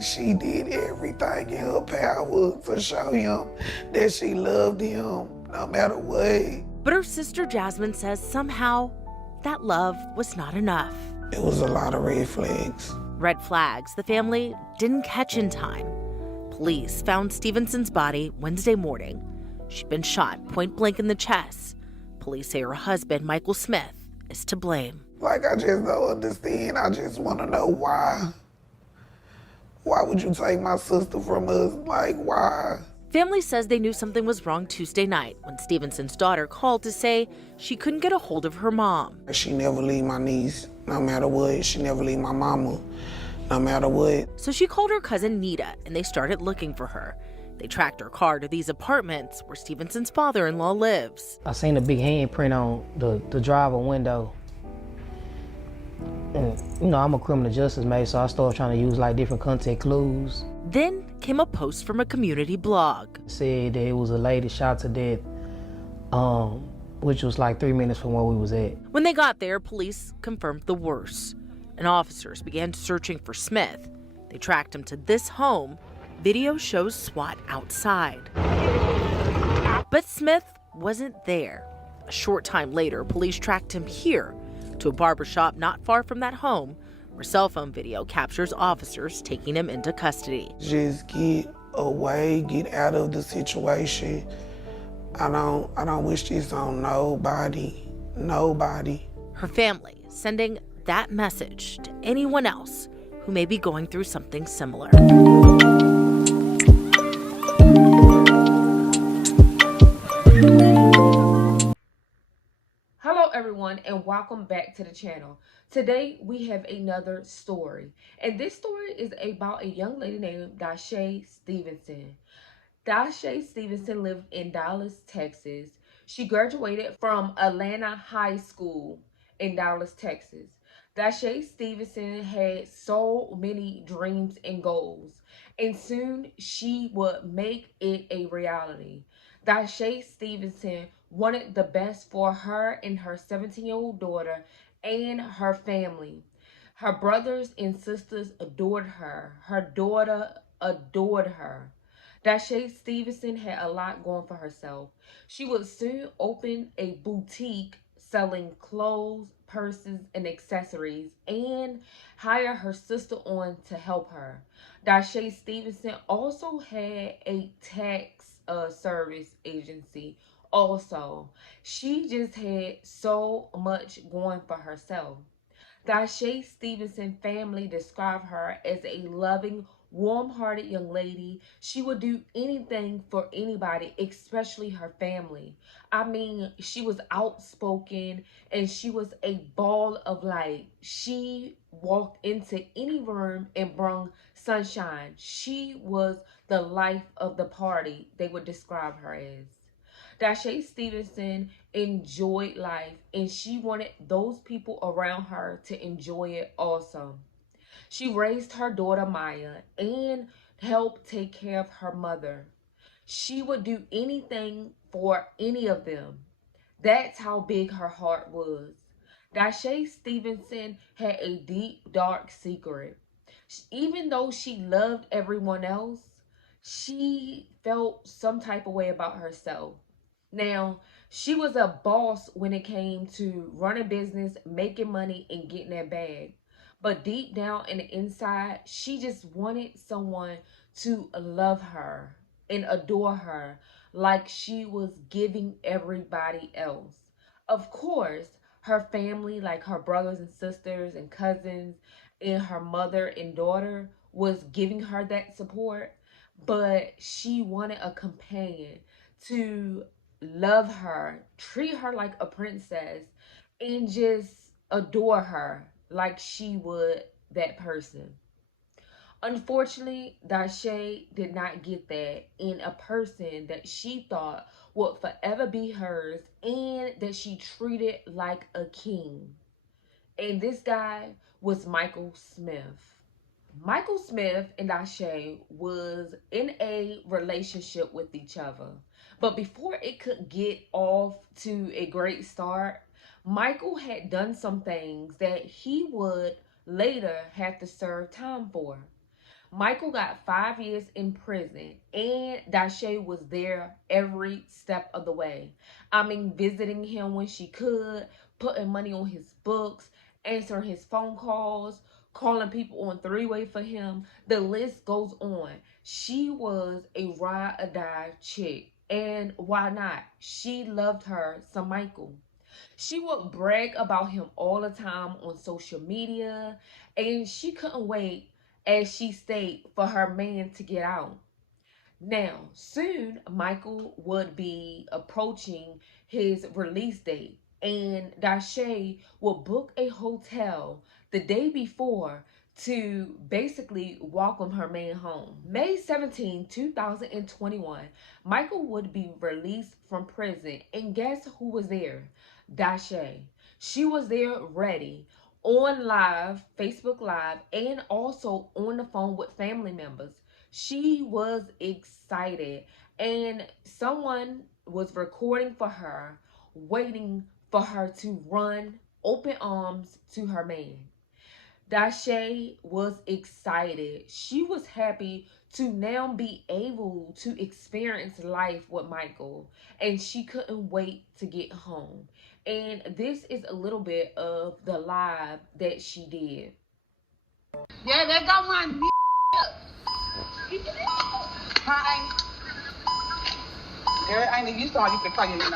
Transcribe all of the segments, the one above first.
She did everything in her power to show him that she loved him no matter what. But her sister Jasmine says somehow that love was not enough. It was a lot of red flags. Red flags the family didn't catch in time. Police found Stevenson's body Wednesday morning. She'd been shot point blank in the chest. Police say her husband, Michael Smith, is to blame. Like, I just don't understand. I just want to know why. Why would you take my sister from us? Like, why? Family says they knew something was wrong Tuesday night when Stevenson's daughter called to say she couldn't get a hold of her mom. She never leave my niece, no matter what. She never leave my mama, no matter what. So she called her cousin Nita, and they started looking for her. They tracked her car to these apartments where Stevenson's father-in-law lives. I seen a big handprint on the driver window. And, you know, I'm a criminal justice major, so I started trying to use like different contact clues. Then came a post from a community blog. It said that it was a lady shot to death, which was like 3 minutes from where we was at. When they got there, police confirmed the worst, and officers began searching for Smith. They tracked him to this home. Video shows SWAT outside. But Smith wasn't there. A short time later, police tracked him here to a barbershop not far from that home, where cell phone video captures officers taking him into custody. Just get away, get out of the situation. I don't wish this on nobody. Her family sending that message to anyone else who may be going through something similar. Hello everyone and welcome back to the channel. Today we have another story, and this story is about a young lady named Dishaye Stevenson. Dishaye Stevenson lived in Dallas, Texas. She graduated from Atlanta High School in Dallas, Texas. Dishaye Stevenson had so many dreams and goals, and soon she would make it a reality. Dishaye Stevenson wanted the best for her and her 17-year-old daughter and her family. Her brothers and sisters adored her. Her daughter adored her. Dishaye Stevenson had a lot going for herself. She would soon open a boutique selling clothes, purses, and accessories, and hire her sister on to help her. Dishaye Stevenson also had a tax service agency. Also, she just had so much going for herself. Dishaye Stevenson family described her as a loving, warm-hearted young lady. She would do anything for anybody, especially her family. I mean, she was outspoken and she was a ball of light. She walked into any room and brought sunshine. She was the life of the party, they would describe her as. Dishaye Stevenson enjoyed life, and she wanted those people around her to enjoy it also. She raised her daughter Maya and helped take care of her mother. She would do anything for any of them. That's how big her heart was. Dishaye Stevenson had a deep, dark secret. Even though she loved everyone else, she felt some type of way about herself. Now, she was a boss when it came to running business, making money, and getting that bag. But deep down in the inside, she just wanted someone to love her and adore her like she was giving everybody else. Of course, her family, like her brothers and sisters and cousins and her mother and daughter, was giving her that support. But she wanted a companion to love her, treat her like a princess, and just adore her like she would that person. Unfortunately, Dishaye did not get that in a person that she thought would forever be hers and that she treated like a king. And this guy was Michael Smith. Michael Smith and Dishaye was in a relationship with each other. But before it could get off to a great start, Michael had done some things that he would later have to serve time for. Michael got 5 years in prison, and Dishaye was there every step of the way. I mean, visiting him when she could, putting money on his books, answering his phone calls, calling people on three-way for him. The list goes on. She was a ride or die chick. And why not? She loved her some Michael. She would brag about him all the time on social media, and she couldn't wait, as she stayed, for her man to get out. Now, soon Michael would be approaching his release date, and Dishaye will book a hotel the day before to basically welcome her man home. May 17, 2021, Michael would be released from prison, and guess who was there? Dishaye. She was there ready, on live, Facebook Live, and also on the phone with family members. She was excited, and someone was recording for her, waiting for her to run open arms to her man. Dishaye was excited. She was happy to now be able to experience life with Michael, and she couldn't wait to get home. And this is a little bit of the live that she did. Yeah, they got my Hi. Girl, I ain't you saw you can call you know.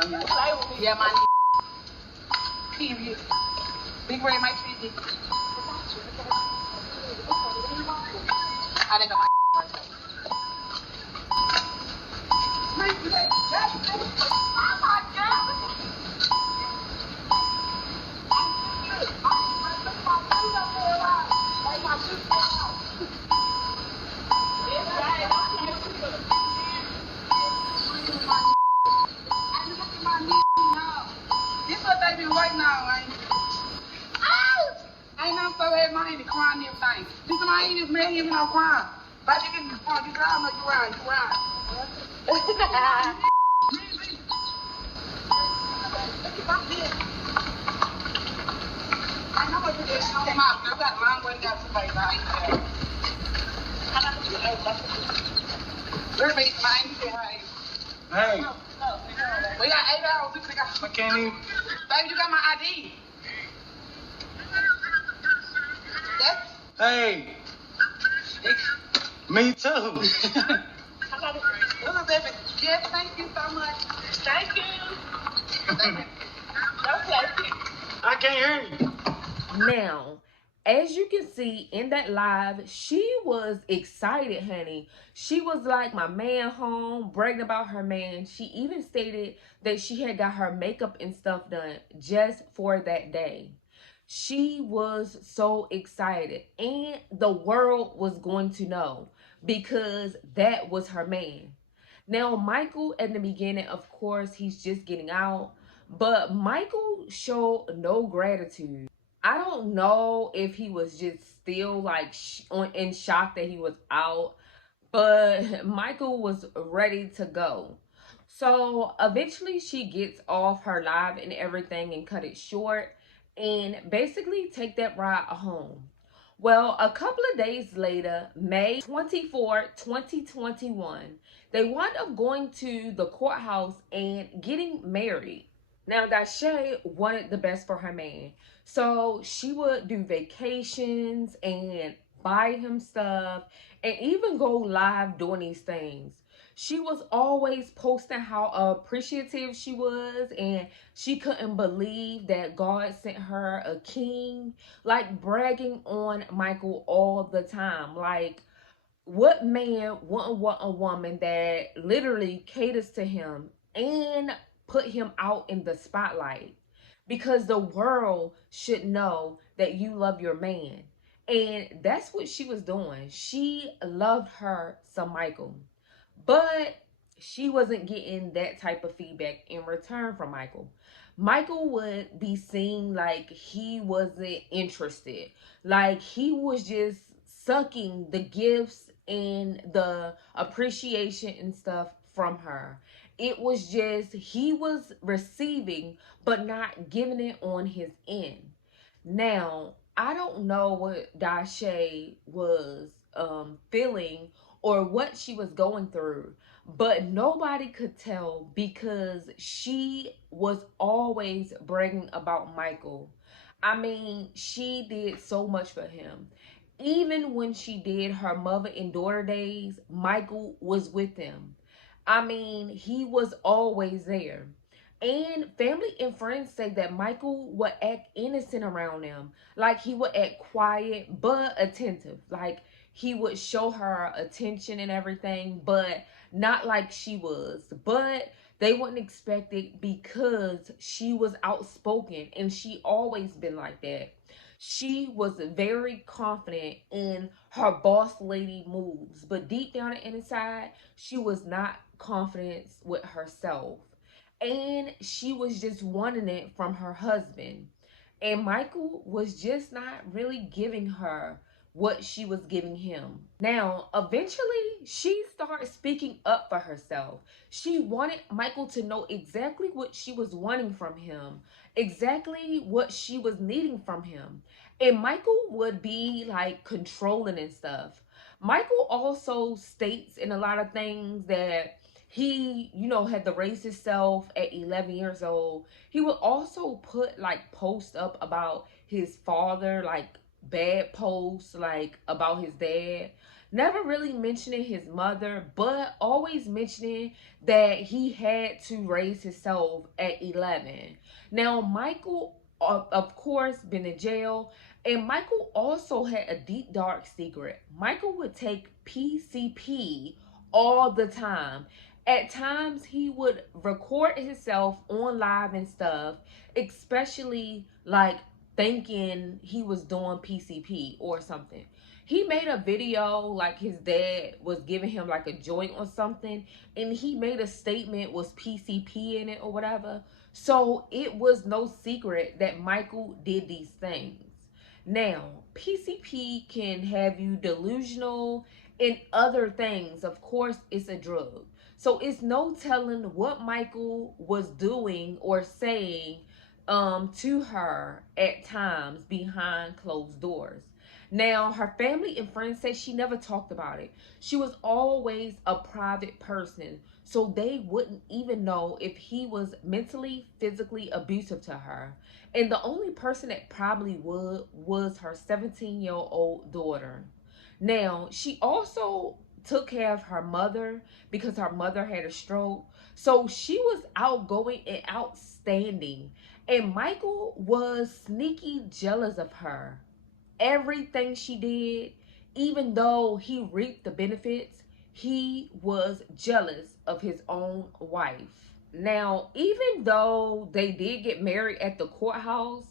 Yeah, my period. Big Ray, my period. I didn't got This what they be waiting on, ain't it? I ain't no so heavy, I ain't the crying and everything. This is my ain't just made him no crying. But you get this phone, you drive, no, you ride. I know what you did. Came out. I got a long way to go to play. I ain't there. We're based mine. You say hi. Hey, We got 8 hours. I can't even. Baby, you got my ID. That's Hey, me too. Elizabeth. Yes, thank you so much. Thank you. I can't hear you. Now, as you can see in that live, she was excited, honey. She was like, my man home, bragging about her man. She even stated that she had got her makeup and stuff done just for that day. She was so excited, and the world was going to know, because that was her man. Now, Michael, at the beginning, of course, he's just getting out, but Michael showed no gratitude. I don't know if he was just still like in shock that he was out, but Michael was ready to go. So eventually she gets off her live and everything and cut it short and basically take that ride home. Well, a couple of days later, May 24, 2021, they wound up going to the courthouse and getting married. Now, Dishaye wanted the best for her man. So she would do vacations and buy him stuff and even go live doing these things. She was always posting how appreciative she was, and she couldn't believe that God sent her a king, like bragging on Michael all the time. Like, what man wouldn't want a woman that literally caters to him and put him out in the spotlight? Because the world should know that you love your man. And that's what she was doing. She loved her some Michael. But she wasn't getting that type of feedback in return from Michael. Michael would be seen like he wasn't interested. Like he was just sucking the gifts and the appreciation and stuff from her. It was just he was receiving but not giving it on his end. Now, I don't know what Dishaye was feeling or what she was going through. But nobody could tell because she was always bragging about Michael. I mean, she did so much for him. Even when she did her mother and daughter days, Michael was with them. I mean, he was always there. And family and friends say that Michael would act innocent around them. Like he would act quiet but attentive. Like he would show her attention and everything, but not like she was. But they wouldn't expect it because she was outspoken and she always been like that. She was very confident in her boss lady moves, but deep down the inside, she was not confident with herself. And she was just wanting it from her husband. And Michael was just not really giving her what she was giving him. Now, eventually, she started speaking up for herself. She wanted Michael to know exactly what she was wanting from him, exactly what she was needing from him. And Michael would be like controlling and stuff. Michael also states in a lot of things that he, had to raise himself at 11 years old. He would also put like posts up about his father, like bad posts, like about his dad. Never really mentioning his mother, but always mentioning that he had to raise himself at 11. Now, Michael, of course, been in jail. And Michael also had a deep, dark secret. Michael would take PCP all the time. At times, he would record himself on live and stuff, especially like thinking he was doing PCP or something. He made a video like his dad was giving him like a joint or something, and he made a statement was PCP in it or whatever. So it was no secret that Michael did these things. Now, PCP can have you delusional and other things. Of course, it's a drug. So it's no telling what Michael was doing or saying to her at times behind closed doors. Now, her family and friends say she never talked about it. She was always a private person, so they wouldn't even know if he was mentally, physically abusive to her. And the only person that probably would was her 17-year-old daughter. Now, she also took care of her mother because her mother had a stroke. So she was outgoing and outstanding. And Michael was sneaky jealous of her. Everything she did, even though he reaped the benefits, he was jealous of his own wife. Now, even though they did get married at the courthouse,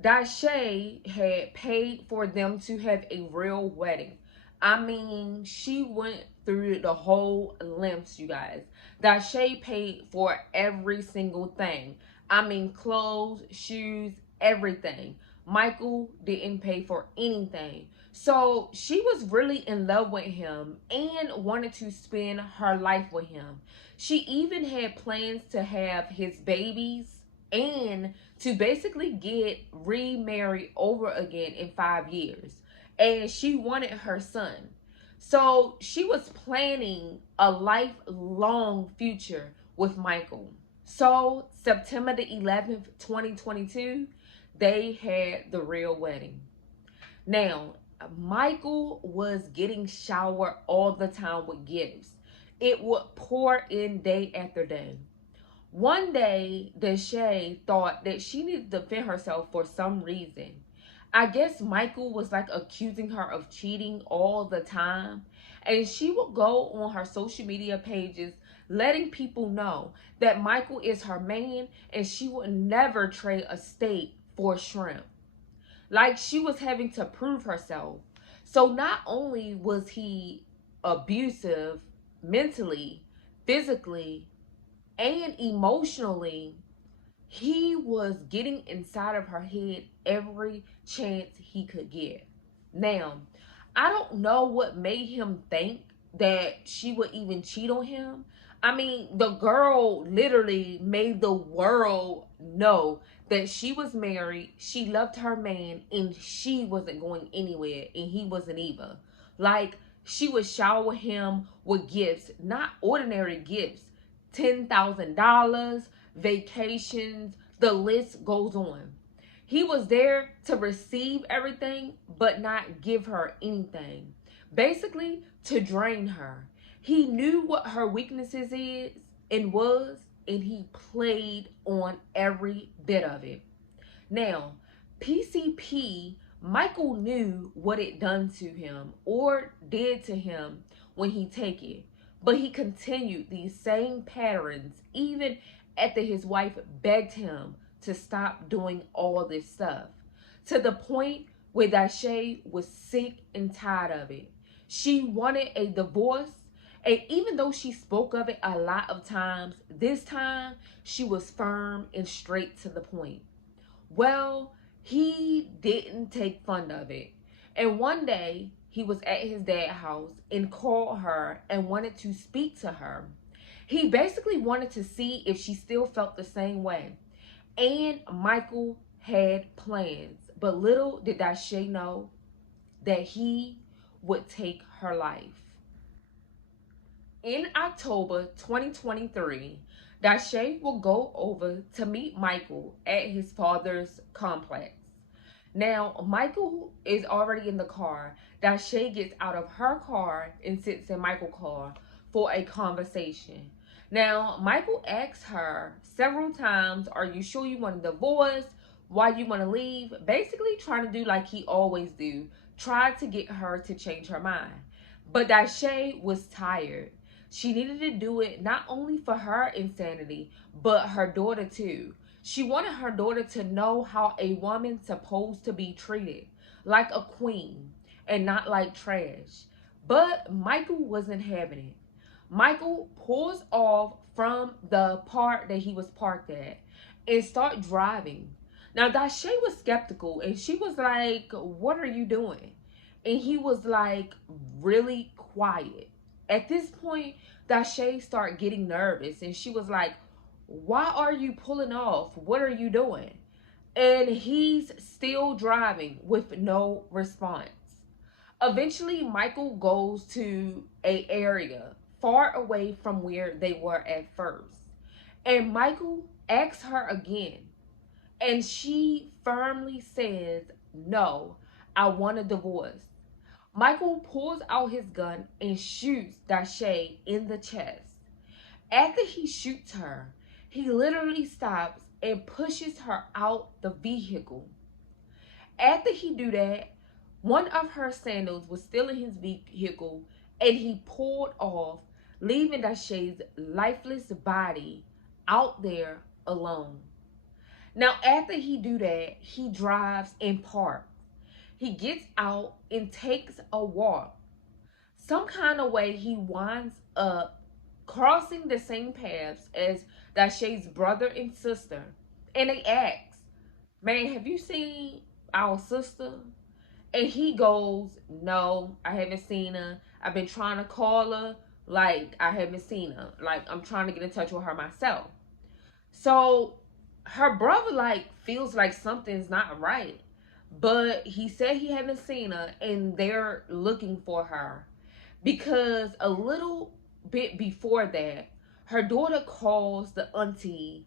Dishaye had paid for them to have a real wedding. I mean, she went through the whole lengths, you guys. Dishaye paid for every single thing. I mean, clothes, shoes, everything. Michael didn't pay for anything. So she was really in love with him and wanted to spend her life with him. She even had plans to have his babies and to basically get remarried over again in 5 years. And she wanted her son. So she was planning a lifelong future with Michael. So September the 11th, 2022, they had the real wedding. Now, Michael was getting showered all the time with gifts. It would pour in day after day. One day, Dishaye thought that she needed to defend herself for some reason. I guess Michael was like accusing her of cheating all the time. And she would go on her social media pages letting people know that Michael is her man and she would never trade a steak for shrimp. Like she was having to prove herself. So not only was he abusive mentally, physically, and emotionally, he was getting inside of her head every chance he could get. Now, I don't know what made him think that she would even cheat on him. I mean, the girl literally made the world know that she was married, she loved her man, and she wasn't going anywhere, and he wasn't either. Like, she would shower him with gifts, not ordinary gifts. $10,000, vacations, the list goes on. He was there to receive everything, but not give her anything. Basically, to drain her. He knew what her weaknesses is and was, and he played on every bit of it. Now, PCP, Michael knew what it done to him or did to him when he take it, but he continued these same patterns even after his wife begged him to stop doing all this stuff, to the point where Dishaye was sick and tired of it. She wanted a divorce, and even though she spoke of it a lot of times, this time she was firm and straight to the point. Well, he didn't take fun of it. And one day, he was at his dad's house and called her and wanted to speak to her. He basically wanted to see if she still felt the same way. And Michael had plans. But little did Dishaye know that he would take her life. In October 2023, Dishaye will go over to meet Michael at his father's complex. Now, Michael is already in the car. Dishaye gets out of her car and sits in Michael's car for a conversation. Now, Michael asks her several times, are you sure you want a divorce? Why you want to leave? Basically trying to do like he always do. Try to get her to change her mind. But Dishaye was tired. She needed to do it not only for her insanity, but her daughter too. She wanted her daughter to know how a woman's supposed to be treated, like a queen and not like trash. But Michael wasn't having it. Michael pulls off from the part that he was parked at and start driving. Now, Dishaye was skeptical and she was like, what are you doing? And he was like really quiet. At this point, Dishaye started getting nervous and she was like, why are you pulling off? What are you doing? And he's still driving with no response. Eventually, Michael goes to an area far away from where they were at first. And Michael asks her again. And she firmly says, no, I want a divorce. Michael pulls out his gun and shoots Dishaye in the chest. After he shoots her, he literally stops and pushes her out the vehicle. After he do that, one of her sandals was still in his vehicle and he pulled off, leaving Dishaye's lifeless body out there alone. Now, after he do that, he drives and parks. He gets out and takes a walk. Some kind of way he winds up crossing the same paths as Dishaye's brother and sister. And they ask, man, have you seen our sister? And he goes, no, I haven't seen her. I've been trying to call her. Like, I haven't seen her. Like, I'm trying to get in touch with her myself. So her brother, like, feels like something's not right. But he said he haven't seen her and they're looking for her. Because a little bit before that, her daughter calls the auntie,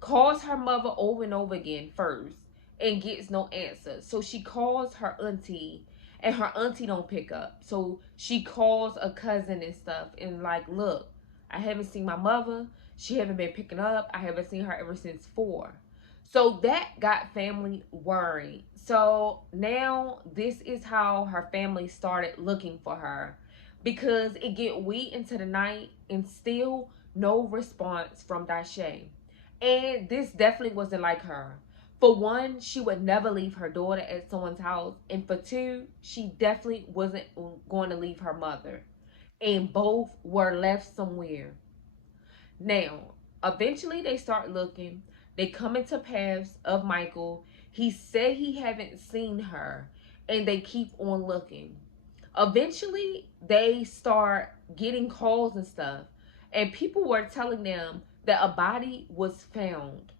calls her mother over and over again first and gets no answer. So she calls her auntie and her auntie don't pick up. So she calls a cousin and stuff and like, look, I haven't seen my mother. She haven't been picking up. I haven't seen her ever since 4. So that got family worried. So now this is how her family started looking for her, because it get wee into the night and still no response from Dishaye. And this definitely wasn't like her. For one, she would never leave her daughter at someone's house. And for two, she definitely wasn't going to leave her mother. And both were left somewhere. Now, eventually they start looking. They come into paths of Michael. He said he haven't seen her. And they keep on looking. Eventually, they start getting calls and stuff. And people were telling them that a body was found,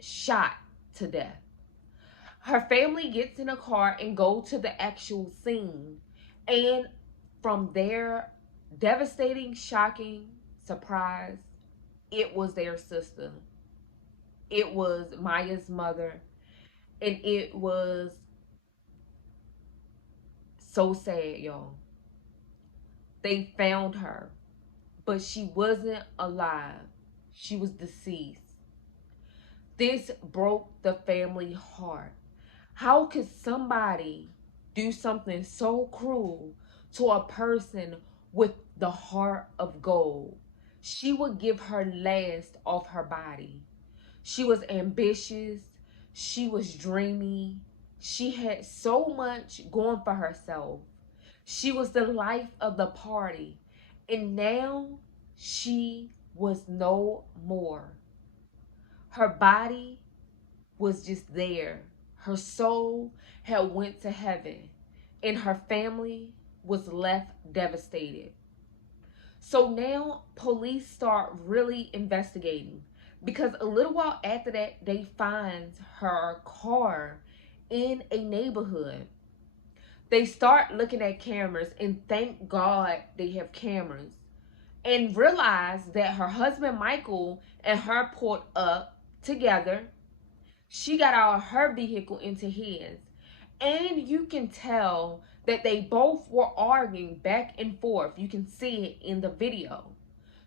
shot to death. Her family gets in a car and go to the actual scene. And from their devastating, shocking surprise, it was their sister. It was Maya's mother. And it was so sad, y'all. They found her, but she wasn't alive. She was deceased. This broke the family heart. How could somebody do something so cruel to a person with the heart of gold? She would give her last off her body. She was ambitious. She was dreamy. She had so much going for herself. She was the life of the party. And now she was no more. Her body was just there. Her soul had went to heaven, and her family was left devastated. So now police start really investigating, because a little while after that, they find her car in a neighborhood. They start looking at cameras, and thank God they have cameras, and realize that her husband Michael and her pulled up together. She got out of her vehicle into his. And you can tell that they both were arguing back and forth. You can see it in the video.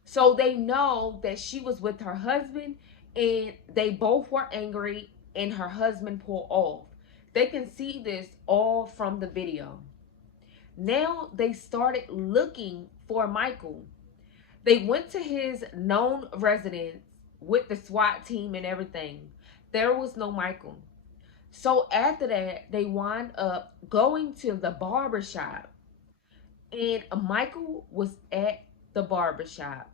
So they know that she was with her husband and they both were angry and her husband pulled off. They can see this all from the video. Now they started looking for Michael. They went to his known residence with the SWAT team and everything. There was no Michael. So after that, they wind up going to the barbershop. And Michael was at the barbershop.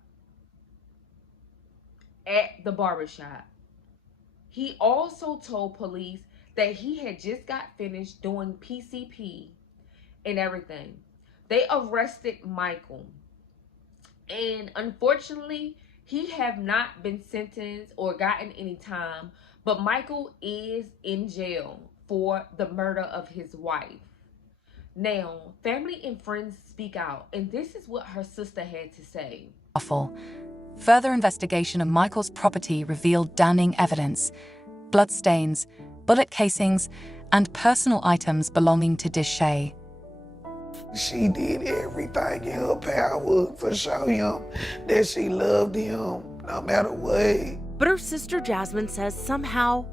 He also told police that he had just got finished doing PCP and everything. They arrested Michael. And unfortunately, he have not been sentenced or gotten any time, but Michael is in jail for the murder of his wife. Now, family and friends speak out, and this is what her sister had to say. Further investigation of Michael's property revealed damning evidence: bloodstains, bullet casings, and personal items belonging to Dishaye. She did everything in her power to show him that she loved him no matter what. But her sister Jasmine says somehow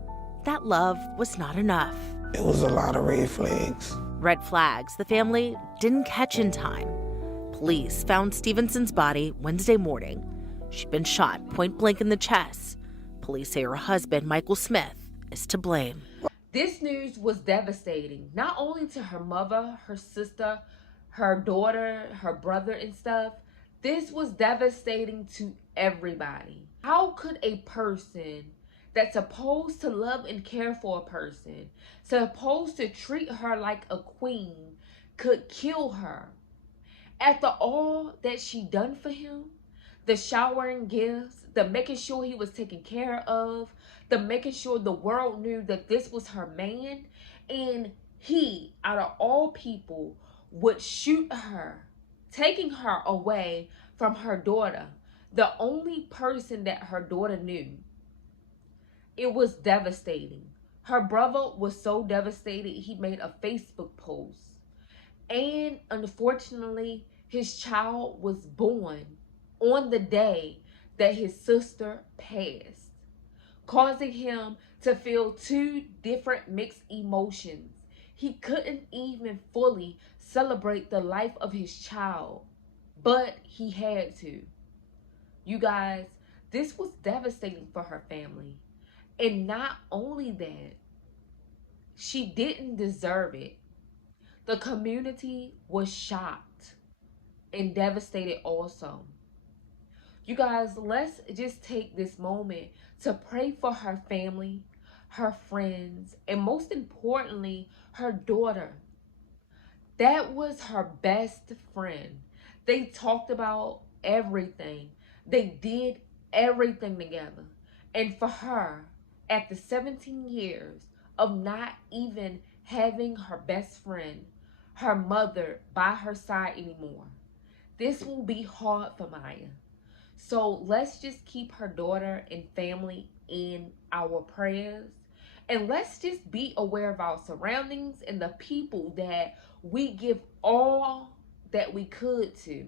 that love was not enough. It was a lot of red flags. Red flags the family didn't catch in time. Police found Stevenson's body Wednesday morning. She'd been shot point blank in the chest. Police say her husband, Michael Smith, is to blame. This news was devastating, not only to her mother, her sister, her daughter, her brother and stuff. This was devastating to everybody. How could a person that's supposed to love and care for a person, supposed to treat her like a queen, could kill her? After all that she done for him, the showering gifts, the making sure he was taken care of, the making sure the world knew that this was her man, and he, out of all people, would shoot her, taking her away from her daughter, the only person that her daughter knew. It was devastating. Her brother was so devastated, he made a Facebook post. And unfortunately, his child was born on the day that his sister passed, causing him to feel two different mixed emotions. He couldn't even fully celebrate the life of his child, but he had to. You guys, this was devastating for her family. And not only that, she didn't deserve it. The community was shocked and devastated also. You guys, let's just take this moment to pray for her family, her friends, and most importantly, her daughter. That was her best friend. They talked about everything. They did everything together. And for her, after 17 years of not even having her best friend, her mother by her side anymore. This will be hard for Maya. So let's just keep her daughter and family in our prayers. And let's just be aware of our surroundings and the people that we give all that we could to.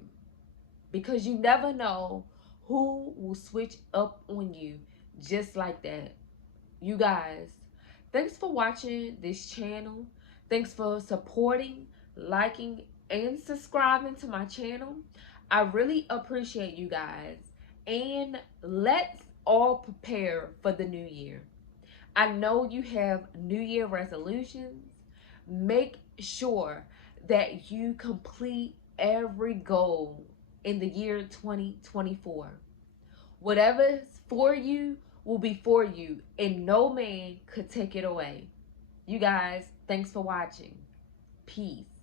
Because you never know who will switch up on you just like that. You guys, thanks for watching this channel. Thanks for supporting, liking, and subscribing to my channel. I really appreciate you guys. And let's all prepare for the new year. I know you have New Year resolutions. Make sure that you complete every goal in the year 2024. Whatever's for you will be for you, and no man could take it away. You guys, thanks for watching. Peace.